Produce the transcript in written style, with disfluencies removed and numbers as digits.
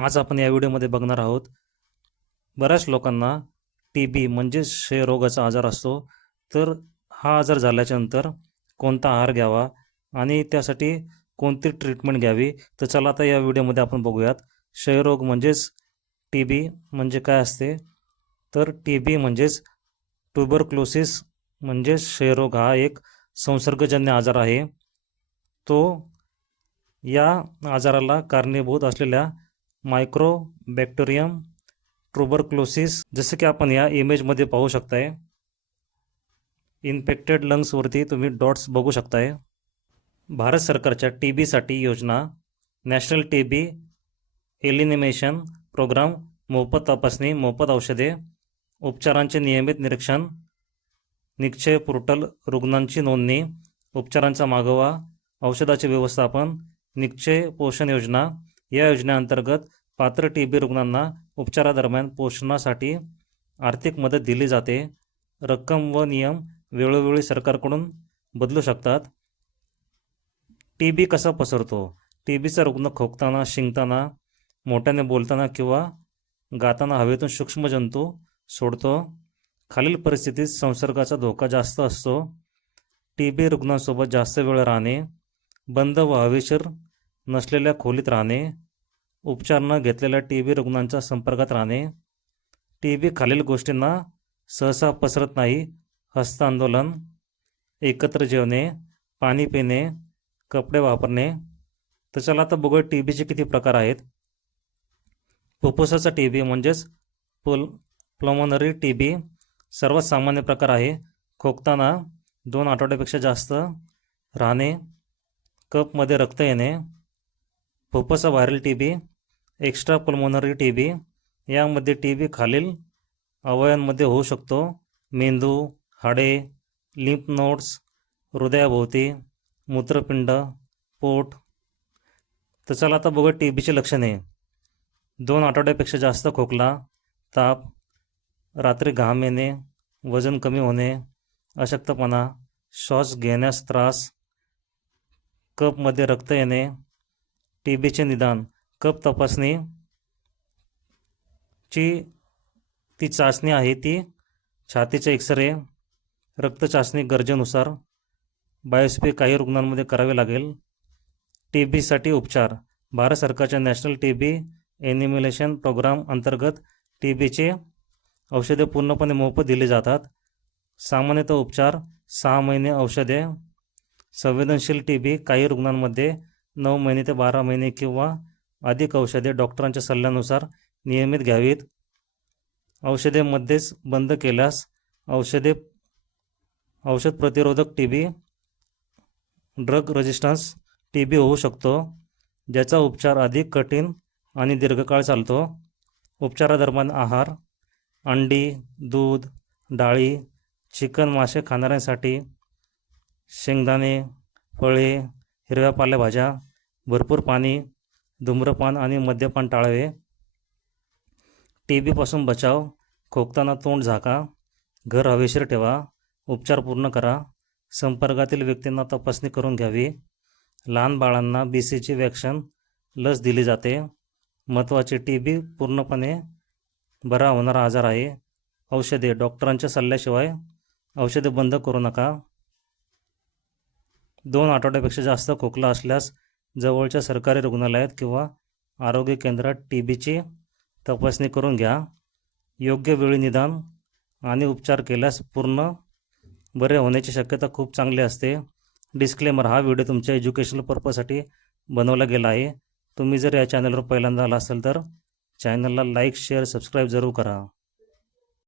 आज आपण या व्हिडिओमध्ये बघणार आहोत, बऱ्याच लोकांना टीबी म्हणजे क्षयरोगाचा आजार असतो. तर हा आजार झाल्याच्यानंतर कोणता आहार घ्यावा आणि त्यासाठी कोणती ट्रीटमेंट घ्यावी, तर चला आता या व्हिडिओमध्ये आपण बघूयात. क्षयरोग म्हणजेच टीबी म्हणजे काय असते, तर टीबी म्हणजेच ट्युबरक्लोसिस म्हणजेच क्षयरोग हा एक संसर्गजन्य आजार आहे. तो या आजाराला कारणीभूत असलेल्या मायक्रोबॅक्टेरियम ट्युबरक्लोसिस, जसं की आपण या इमेजमध्ये पाहू शकताय, इन्फेक्टेड लंग्सवरती तुम्ही डॉट्स बघू शकताय. भारत सरकारच्या टीबीसाठी योजना नॅशनल टीबी एलिमिनेशन प्रोग्राम, मोफत तपासणी, मोफत औषधे, उपचारांचे नियमित निरीक्षण, निश्चय पोर्टल, रुग्णांची नोंदणी, उपचारांचा मागोवा, औषधाचे व्यवस्थापन, निश्चय पोषण योजना. या योजनेअंतर्गत पात्र टीबी रुग्णांना उपचारादरम्यान पोषणासाठी आर्थिक मदत दिली जाते. रक्कम व नियम वेळोवेळी सरकारकडून बदलू शकतात. टीबी कसा पसरतो? टीबीचा रुग्ण खोकताना, शिंकताना, मोठ्याने बोलताना किंवा गाताना हवेतून सूक्ष्म जंतू सोडतो. खालील परिस्थितीत संसर्गाचा धोका जास्त असतो: टीबी रुग्णांसोबत जास्त वेळ राहणे, बंद व हवेशीर नसलेल्या खोलीत राहणे, उपचार न घेतलेल्या टीबी रुग्णांच्या संपर्कात राहणे. टीबी खालील गोष्टींना सहसा पसरत नाही: हस्तांदोलन, एकत्र जेवणे, पाणी पिणे, कपडे वापरणे. तर चला आता बघूया टीबीचे किती प्रकार आहेत. फुफ्फुसाचा टीबी म्हणजेच प्लमोनरी टीबी सर्वात सामान्य प्रकार आहे. खोकताना 2 आठवड्यापेक्षा जास्त राहणे, कपमध्ये रक्त येणे. फुफ्फुसा viral TB, extra pulmonary TB, यामध्ये टीबी खालील अवयवांमध्ये होऊ शकतो: मेंदू, हाडे, लिम्फ नोड्स, हृदयाभोवती, मूत्रपिंड, पोट. तर चला आता बघूया टीबीची लक्षणे. 2 आठवड्यापेक्षा जास्त खोकला, ताप, रात्री घाम येणे, वजन कमी होणे, अशक्तपणा, श्वास घेण्यास त्रास, कपमध्ये रक्त येणे. टीबीचे निदान: कप तपासणी ती चाचणी आहे ती छातीचे एक्सरे, रक्त चाचणी गरजेनुसार, बायोप्सी काही रुग्णांमध्ये करावे लागेल. टीबीसाठी उपचार: भारत सरकारच्या नॅशनल टीबी एलिमिनेशन प्रोग्राम अंतर्गत टीबीचे औषधे पूर्णपणे मोफत दिली जातात. सामान्यतः उपचार: 6 महिने औषधे. संवेदनशील टीबी काही रुग्णांमध्ये 9 महिने ते 12 महिने किंवा अधिक औषधे डॉक्टरांच्या सल्ल्यानुसार नियमित घ्यावीत. औषधे मध्येच बंद केल्यास औषध प्रतिरोधक टीबी ड्रग रेजिस्टन्स टीबी होऊ शकतो, ज्याचा उपचार अधिक कठीण आणि दीर्घकाळ चालतो. उपचारादरम्यान आहार: अंडी, दूध, डाळी, चिकन, मासे खाणाऱ्यांसाठी शेंगदाणे, फळे, हिरव्या पालेभाज्या, भरपूर पाणी, धूम्रपान आणि मद्यपान टाळावे. टीबीपासून बचाव: खोकताना तोंड झाका, घर हवेशीर ठेवा, उपचार पूर्ण करा, संपर्कातील व्यक्तींना तपासणी करून घ्यावी. लहान बाळांना BCG वॅक्सिन लस दिली जाते. महत्त्वाचे: टीबी पूर्णपणे बरा होणारा आजार आहे. औषधे: डॉक्टरांच्या सल्ल्याशिवाय औषधे बंद करू नका. 2 आठवड्यापेक्षा जास्त खोकला असल्यास जवळच्या सरकारी रुग्णालयात किंवा आरोग्य केंद्रात टीबीची तपासणी करून घ्या. योग्य वेळी निदान आणि उपचार केल्यास पूर्ण बरे होण्याची शक्यता खूप चांगली असते. डिस्क्लेमर: हा व्हिडिओ तुमच्या एज्युकेशनल पर्पजसाठी बनवला गेला आहे. तुम्ही जर या चॅनलवर पहिल्यांदा आला असाल तर चॅनलला लाईक, शेअर, सबस्क्राईब जरूर करा.